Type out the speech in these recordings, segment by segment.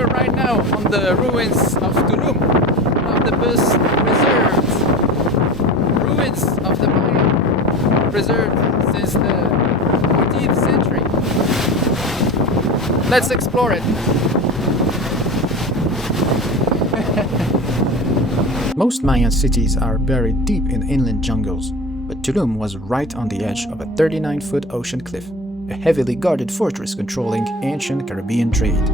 are right now on the ruins of Tulum, one of the best preserved ruins of the Mayan, preserved since the 14th century. Let's explore it. Most Mayan cities are buried deep in inland jungles, but Tulum was right on the edge of a 39-foot ocean cliff, a heavily guarded fortress controlling ancient Caribbean trade.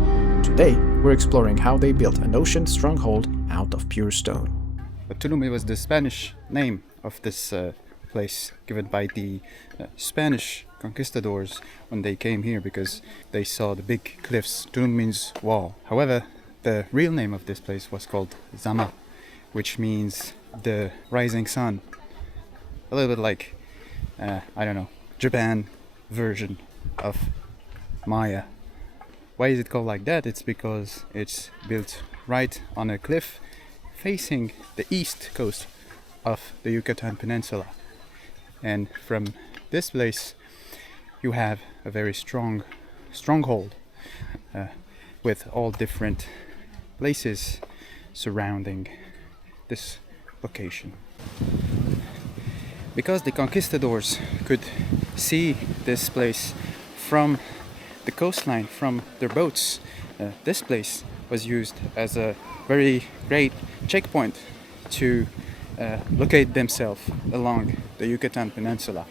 Today, we're exploring how they built an ocean stronghold out of pure stone. But Tulum was the Spanish name of this place, given by the Spanish conquistadors when they came here because they saw the big cliffs. Tulum means wall. However, the real name of this place was called Zama, which means the rising sun. A little bit like, Japan version of Maya. Why is it called like that? It's because it's built right on a cliff facing the east coast of the Yucatan Peninsula. And from this place you have a very strong stronghold with all different places surrounding this location. Because the conquistadors could see this place from the coastline, from their boats, this place was used as a very great checkpoint to locate themselves along the Yucatan Peninsula.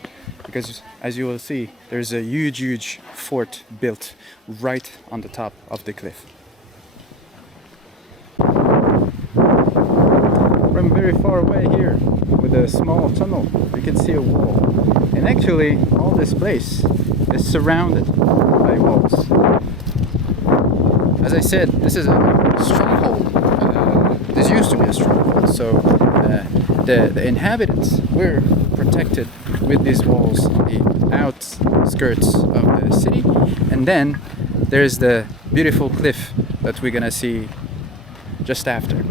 Because as you will see, there's a huge fort built right on the top of the cliff. From very far away here, with a small tunnel, you can see a wall. And actually, all this place is surrounded by walls. As I said, this is a stronghold. This used to be a stronghold, so the inhabitants were protected with these walls on the outskirts of the city. And then there's the beautiful cliff that we're gonna see just after.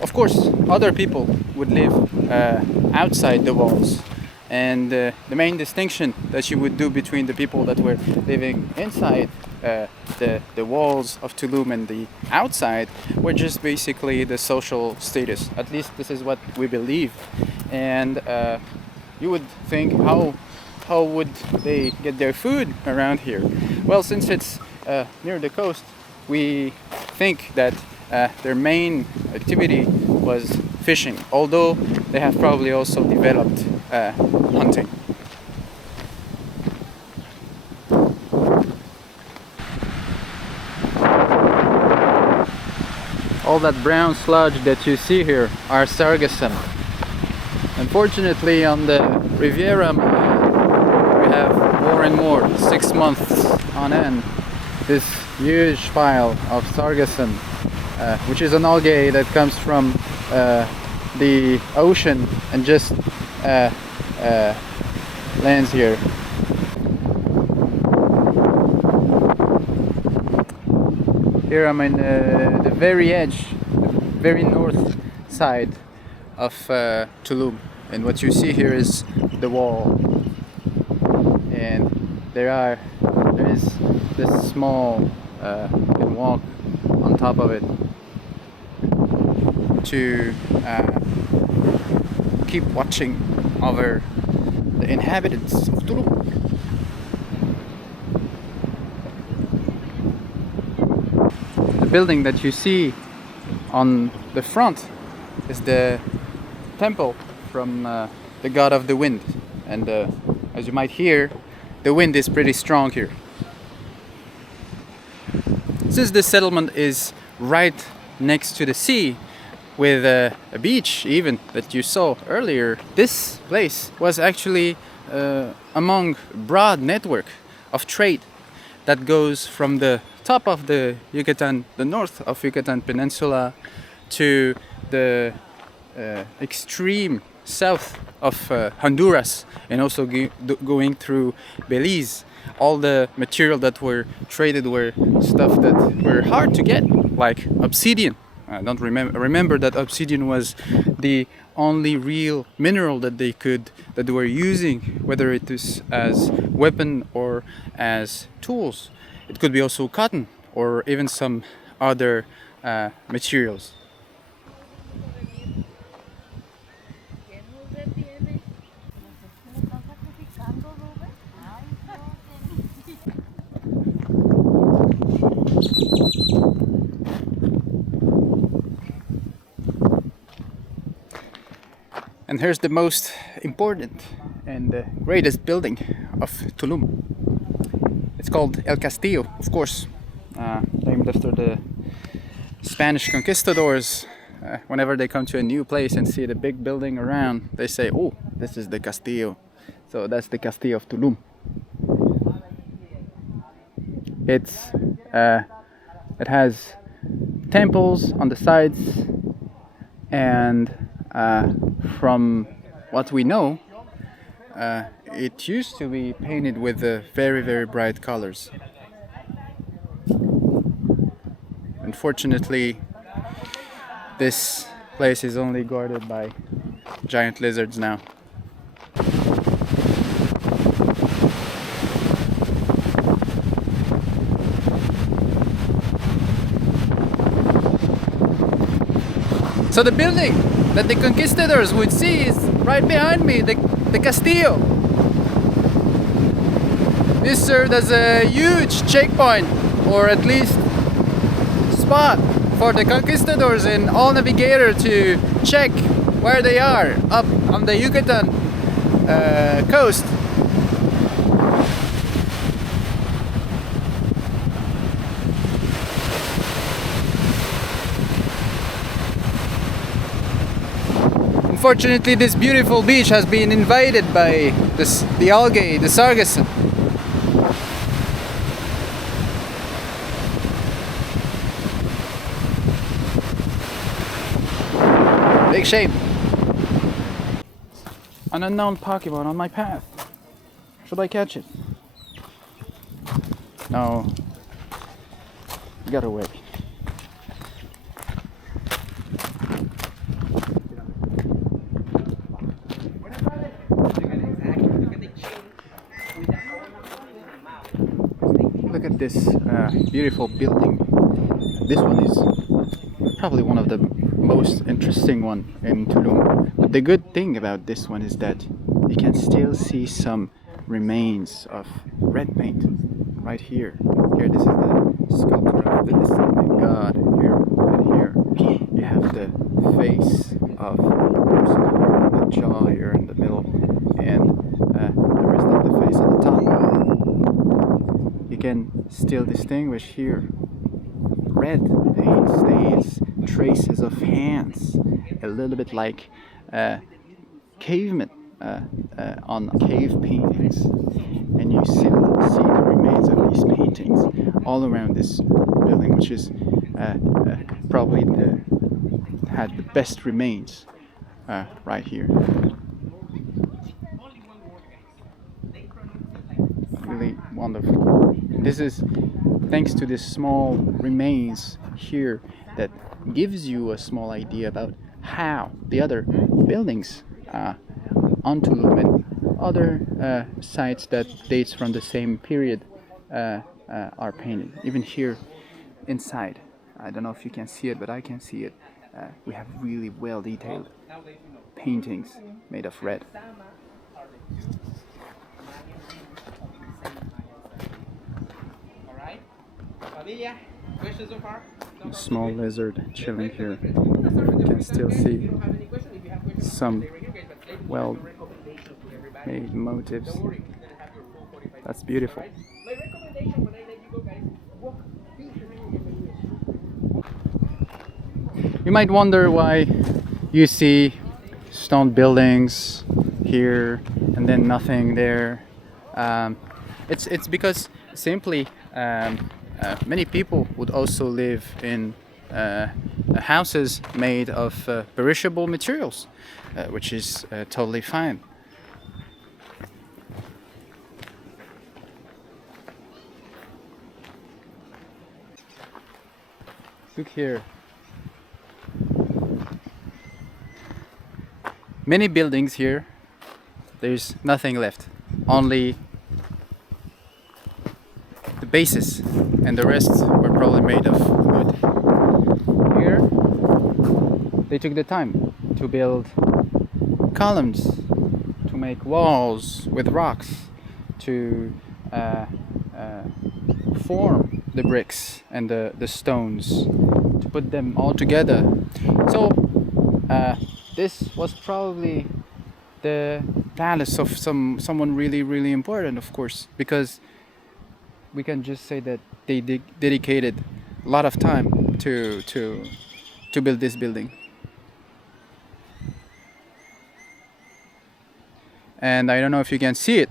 Of course, other people would live outside the walls, and the main distinction that you would do between the people that were living inside the walls of Tulum and the outside were just basically the social status. At least this is what we believe. And you would think, how would they get their food around here? Well, since it's near the coast, we think that their main activity was fishing, although they have probably also developed hunting. All that brown sludge that you see here are sargassum. Unfortunately, on the Riviera, we have more and more, 6 months on end, this huge pile of sargassum, which is an algae that comes from the ocean and just lands here. Here I'm in the very edge, the very north side of Tulum, and what you see here is the wall, and there is this small you can walk on top of it to keep watching over the inhabitants of Tulum. The building that you see on the front is the temple from the god of the wind, and as you might hear, the wind is pretty strong here. Since this settlement is right next to the sea, with a beach even that you saw earlier, this place was actually among a broad network of trade that goes from the top of the Yucatan, the north of Yucatan Peninsula, to the extreme south of Honduras, and also going through Belize. All the material that were traded were stuff that were hard to get, like obsidian, don't remember that obsidian was the only real mineral that they were using, whether it is as weapon or as tools. It could be also cotton or even some other materials. And here's the most important and greatest building of Tulum. It's called El Castillo, of course, named after the Spanish conquistadors. Whenever they come to a new place and see the big building around, they say, "Oh, this is the Castillo." So that's the Castillo of Tulum. It has temples on the sides, and from what we know, it used to be painted with very, very bright colors. Unfortunately, this place is only guarded by giant lizards now. So the building that the conquistadors would see is right behind me, the Castillo. This served as a huge checkpoint, or at least spot for the conquistadors and all navigators to check where they are up on the Yucatan coast. Unfortunately, this beautiful beach has been invaded by the algae, the sargassum. Big shame. An unknown Pokemon on my path. Should I catch it? No. It got away. Look at this beautiful building. This one is probably one of the most interesting one in Tulum. But the good thing about this one is that you can still see some remains of red paint right here. Here, this is the sculpture of the descending god. Here and here, you have the face of the person here, the jaw here in the middle, and the rest of the face at the top. You can still distinguish here red paint stains, traces of hands, a little bit like cavemen on cave paintings, and you still see the remains of these paintings all around this building, which is probably had the best remains right here. Really wonderful. This is thanks to this small remains here that gives you a small idea about how the other buildings on Tulum and other sites that dates from the same period are painted. Even here inside, I don't know if you can see it, but I can see it. We have really well detailed paintings made of red. A small lizard chilling here. You can still see some well made motifs. That's beautiful. You might wonder why you see stone buildings here and then nothing there. It's because simply many people would also live in houses made of perishable materials, which is totally fine. Look here, many buildings here. There's nothing left, only the bases, and the rest were probably made of wood. Here they took the time to build columns, to make walls with rocks, to form the bricks and the stones, to put them all together. So this was probably the palace of someone really important, of course, because we can just say that they dedicated a lot of time to build this building. And I don't know if you can see it,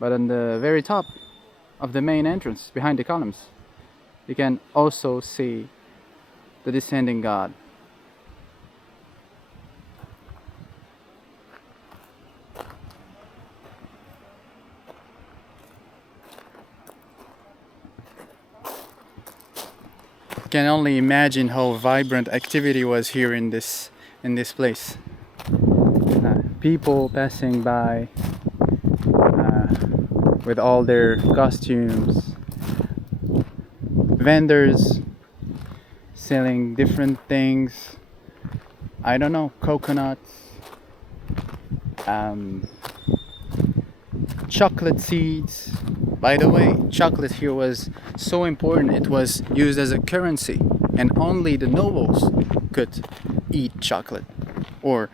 but on the very top of the main entrance, behind the columns, you can also see the descending god. I can only imagine how vibrant activity was here in this place. People passing by with all their costumes, vendors selling different things. I don't know, coconuts, chocolate seeds. By the way, chocolate here was so important, it was used as a currency, and only the nobles could eat chocolate or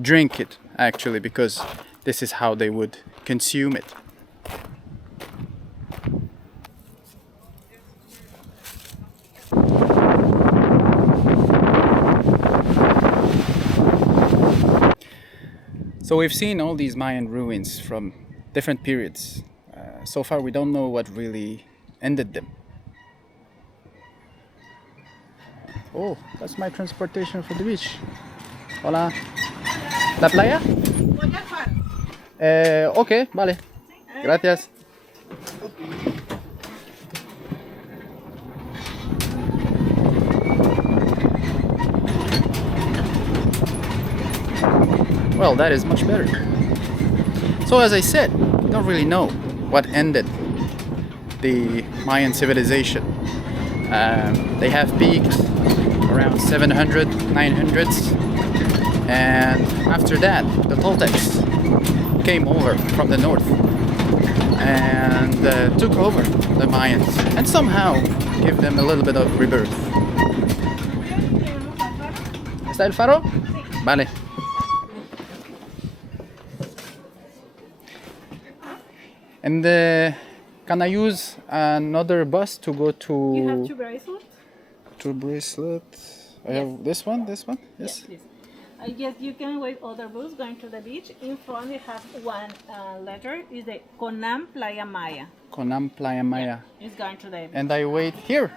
drink it, actually, because this is how they would consume it. So we've seen all these Mayan ruins from different periods. So far we don't know what really ended them. Oh, that's my transportation for the beach. Hola. ¿La playa? Ok, vale. Gracias. Well, that is much better. So as I said, we don't really know what ended the Mayan civilization. They have peaked around 700, 900s, and after that the Toltecs came over from the north and took over the Mayans and somehow gave them a little bit of rebirth. ¿Está el faro? Vale. And can I use another bus to go to... You have two bracelets? Two bracelets. I have this one, yes? Yes, please. Yes, you can wait other bus going to the beach. In front you have one letter, is the Conam Playa Maya. Conam Playa Maya. Yeah, it's going to the beach. And I wait here.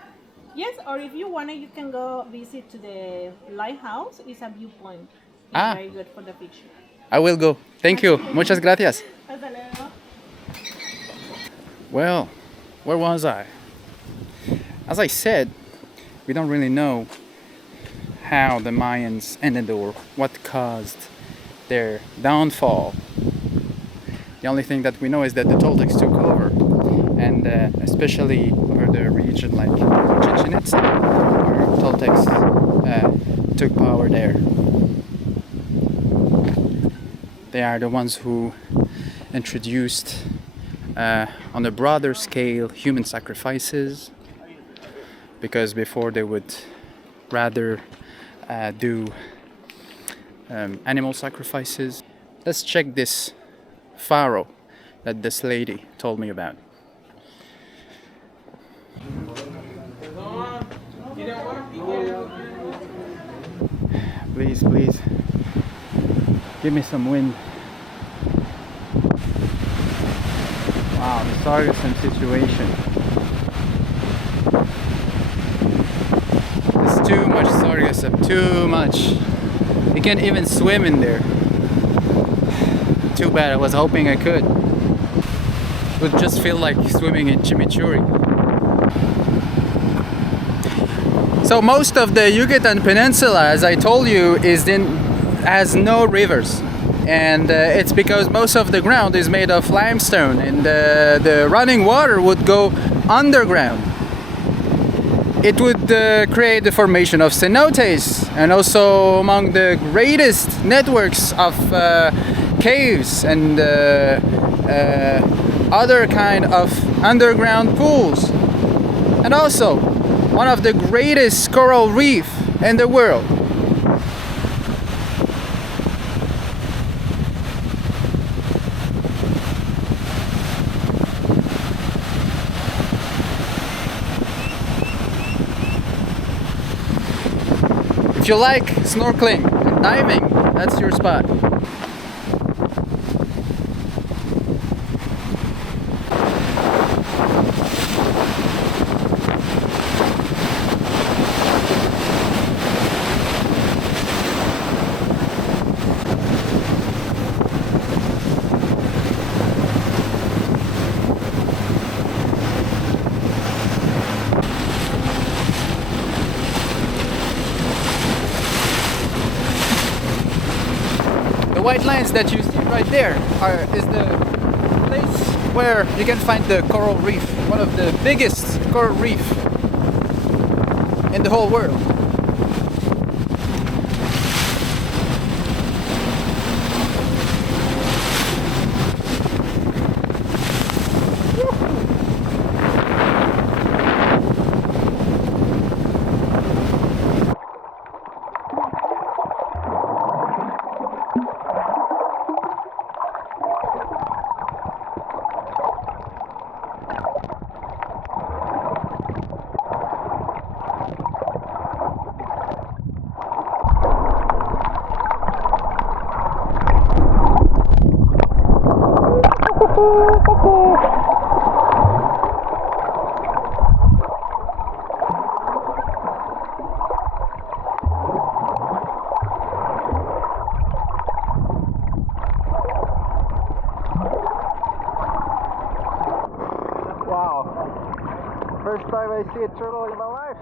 Yes, or if you want it, you can go visit to the lighthouse. It's a viewpoint. It's Ah. very good for the picture. I will go. Thank you. Muchas gracias. Hasta luego. Well, where was I? As I said, we don't really know how the Mayans ended or what caused their downfall. The only thing that we know is that the Toltecs took over, and especially over the region like Chichen Itza, where Toltecs took power there. They are the ones who introduced on a broader scale human sacrifices, because before they would rather do animal sacrifices. Let's check this pharaoh that this lady told me about. Please, please, give me some wind. Wow, the Sargassum situation. There's too much Sargassum, too much. You can't even swim in there. Too bad, I was hoping I could. It would just feel like swimming in chimichurri. So most of the Yucatan Peninsula, as I told you, is in has no rivers, and it's because most of the ground is made of limestone, and the running water would go underground. It would create the formation of cenotes, and also among the greatest networks of caves and other kind of underground pools, and also one of the greatest coral reef in the world. If you like snorkeling and diving, that's your spot. The white lines that you see right there is the place where you can find the coral reef, one of the biggest coral reef in the whole world. Wow, first time I see a turtle in my life.